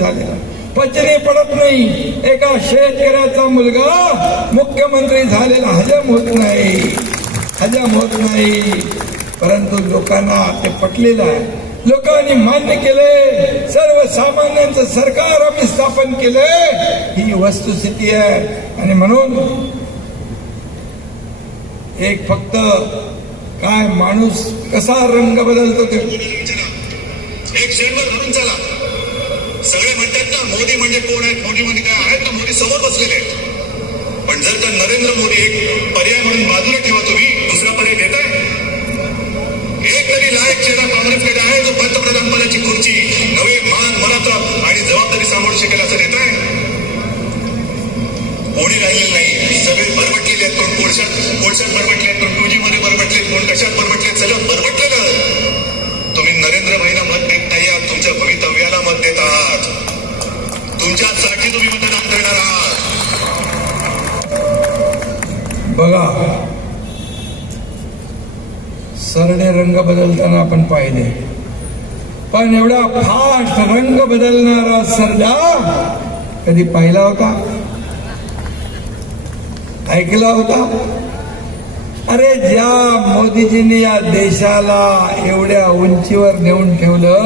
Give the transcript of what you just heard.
झालेला पचनी पडत नाही. एका शेतकऱ्याचा मुलगा मुख्यमंत्री झालेला हजम होत नाही. परंतु लोकांना ते पटलेलं आहे. लोकांनी मान्य केले. सर्वसामान्यांचं सरकार आम्ही स्थापन केलंय, ही वस्तुस्थिती आहे. आणि म्हणून एक फक्त काय माणूस कसा रंग बदलतो ते एक शेणवर धरून चला. सगळे म्हणतात ना मोदी म्हणजे कोण आहेत, मोदी म्हणजे काय आहेत ना, मोदी समोर बसलेले आहेत. पण जर का नरेंद्र मोदी एक पर्याय म्हणून बाजूला ठेवा, तुम्ही दुसरा पर्याय देताय. एक तरी लायक चेहरा काँग्रेसकडे आहे जो पंतप्रधान पदाची खुर्ची नवे मान मराठा आणि जबाबदारी सांभाळू शकेल असं देताय. कोणी राहिलेलं नाही. सगळे बरबटलेले आहेत. कोण कोळशात बरबटले आहेत, कोण 2G मध्ये बरबटले, कोण कशात बरबटले, सगळं बरबटलेलं. तुम्ही नरेंद्र भाईंना मत देत नाही आहात, तुमच्या भवितव्याला मत देत आहात. तुमच्यासाठी तुम्ही मतदान करणार आहात. बघा, सरणे रंग बदलताना आपण पाहिले, पण एवढा फास्ट रंग बदलणारा सरजा कधी पाहिला होता, ऐकला होता? अरे ज्या मोदीजींनी या देशाला एवढ्या उंचीवर नेऊन ठेवलं,